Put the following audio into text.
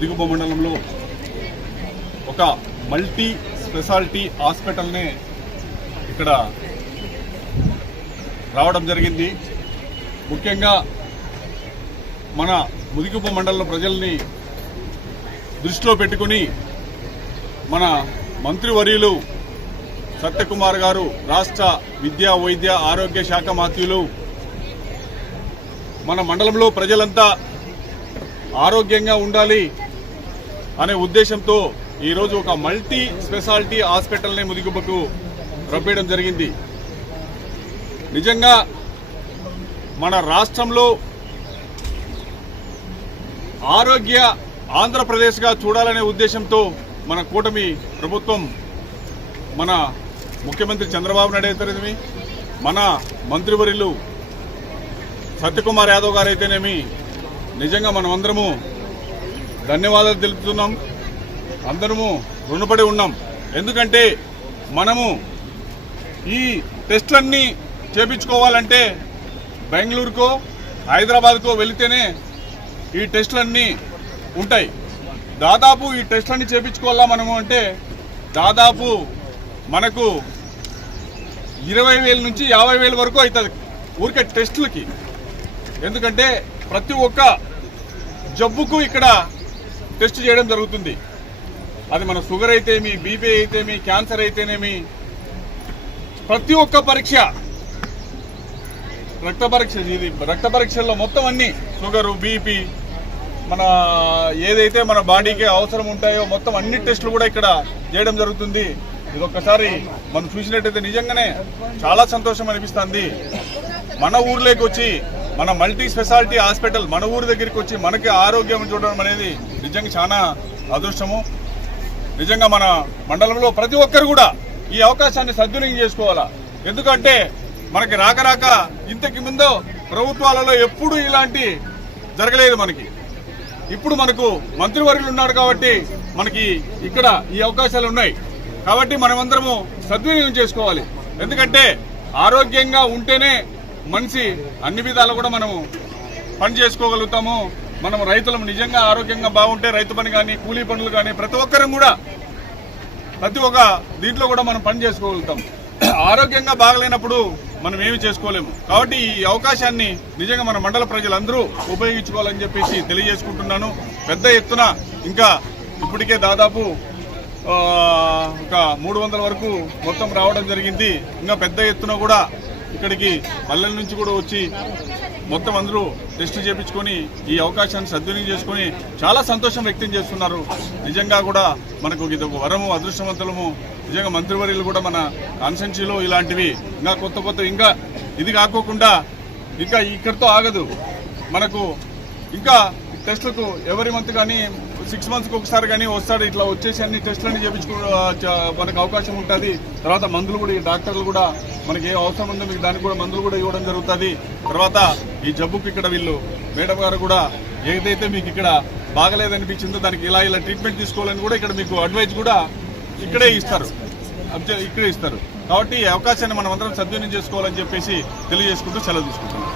ముదిగుబ్బ మండలంలో ఒక multi speciality హాస్పిటల్నే ఇక్కడ రావడం జరిగింది. ముఖ్యంగా మన ముదిగుబ్బ మండలం ప్రజల్ని దృష్టిలో పెట్టుకుని మన మంత్రివర్యులు సత్యకుమార్ గారు, రాష్ట్ర విద్యా వైద్య ఆరోగ్య శాఖ మంత్రులు మన మండలంలో ప్రజలంతా ఆరోగ్యంగా ఉండాలి అనే ఉద్దేశంతో ఈరోజు ఒక మల్టీ స్పెషాలిటీ హాస్పిటల్ని ముదిగుబ్బకు రప్పించడం జరిగింది. నిజంగా మన రాష్ట్రంలో ఆరోగ్య ఆంధ్రప్రదేశ్గా చూడాలనే ఉద్దేశంతో మన కూటమి ప్రభుత్వం, మన ముఖ్యమంత్రి చంద్రబాబు నాయుడు అయితేనేమి, మన మంత్రివర్యులు సత్యకుమార్ యాదవ్ గారు అయితేనేమి, నిజంగా మనం అందరము ధన్యవాదాలు తెలుపుతున్నాం. అందరము రుణపడి ఉన్నాం. ఎందుకంటే మనము ఈ టెస్టులన్నీ చేపించుకోవాలంటే బెంగళూరుకో హైదరాబాద్కో వెళితేనే ఈ టెస్టులన్నీ ఉంటాయి. దాదాపు ఈ టెస్టులన్నీ చేపించుకోవాలా మనము అంటే దాదాపు మనకు 20,000 నుంచి 50,000 వరకు అవుతుంది ఊరికే టెస్టులకి. ఎందుకంటే ప్రతి ఒక్క జబ్బుకు ఇక్కడ టెస్ట్ చేయడం జరుగుతుంది. అది మన షుగర్ అయితేమి, బీపీ అయితేమి, క్యాన్సర్ అయితేనేమి, ప్రతి ఒక్క పరీక్ష, రక్త పరీక్షల్లో మొత్తం అన్ని షుగరు, బీపీ, మన ఏదైతే మన బాడీకి అవసరం ఉంటాయో మొత్తం అన్ని టెస్టులు కూడా ఇక్కడ చేయడం జరుగుతుంది. ఇదొక్కసారి మనం చూసినట్టయితే నిజంగానే చాలా సంతోషం అనిపిస్తుంది. మన ఊర్లోకి వచ్చి మన మల్టీ స్పెషాలిటీ హాస్పిటల్ మన ఊరి దగ్గరికి వచ్చి మనకి ఆరోగ్యం చూడడం అనేది నిజంగా చాలా అదృష్టము. నిజంగా మన మండలంలో ప్రతి ఒక్కరు కూడా ఈ అవకాశాన్ని సద్వినియోగం చేసుకోవాలా. ఎందుకంటే మనకి రాక ఇంతకు ముందు ప్రభుత్వాలలో ఎప్పుడు ఇలాంటి జరగలేదు. మనకి ఇప్పుడు మనకు మంత్రివర్యులు ఉన్నాడు కాబట్టి మనకి ఇక్కడ ఈ అవకాశాలు ఉన్నాయి. కాబట్టి మనమందరము సద్వినియోగం చేసుకోవాలి. ఎందుకంటే ఆరోగ్యంగా ఉంటేనే మనిషి అన్ని విధాలు కూడా మనము పని చేసుకోగలుగుతాము. మనం రైతులం నిజంగా ఆరోగ్యంగా బాగుంటే రైతు పని కానీ, కూలీ పనులు కానీ ప్రతి ఒక్కరం కూడా ప్రతి ఒక్క దీంట్లో కూడా మనం పని చేసుకోగలుగుతాం. ఆరోగ్యంగా బాగలేనప్పుడు మనం ఏమి చేసుకోలేము. కాబట్టి ఈ అవకాశాన్ని నిజంగా మన మండల ప్రజలందరూ ఉపయోగించుకోవాలని చెప్పేసి తెలియజేసుకుంటున్నాను. పెద్ద ఎత్తున ఇంకా ఇప్పటికే దాదాపు ఒక 300 వరకు మొత్తం రావడం జరిగింది. ఇంకా పెద్ద ఎత్తున కూడా ఇక్కడికి పల్లెల నుంచి కూడా వచ్చి మొత్తం అందరూ టెస్ట్ చేయించుకొని ఈ అవకాశాన్ని సద్వినియోగం చేసుకొని చాలా సంతోషం వ్యక్తం చేస్తున్నారు. నిజంగా కూడా మనకు ఇది ఒక వరము, అదృష్టవంతులము. నిజంగా మంత్రివర్యులు కూడా మన కాన్స్టిట్యున్సీలో ఇలాంటివి ఇంకా కొత్త ఇంకా ఇది కాకోకుండా ఇంకా ఇక్కడితో ఆగదు. మనకు ఇంకా టెస్టులకు ఎవరి మంత్ కానీ 6 monthsకి ఒకసారి కానీ వస్తాడు. ఇట్లా వచ్చేసి అన్ని టెస్టులన్నీ చేయించుకో మనకు అవకాశం ఉంటుంది. తర్వాత మందులు కూడా ఈ డాక్టర్లు కూడా మనకి ఏ అవసరం ఉందో మీకు దానికి కూడా మందులు కూడా ఇవ్వడం జరుగుతుంది. తర్వాత ఈ జబ్బుకి ఇక్కడ వీళ్ళు మేడం గారు కూడా ఏదైతే మీకు ఇక్కడ బాగలేదనిపించిందో దానికి ఇలా ట్రీట్మెంట్ తీసుకోవాలని కూడా ఇక్కడ మీకు అడ్వైజ్ కూడా ఇక్కడే ఇస్తారు. కాబట్టి ఈ అవకాశాన్ని మనం అందరం సద్వినియోగం చేసుకోవాలని చెప్పేసి తెలియజేసుకుంటూ సెలవు తీసుకుంటున్నాం.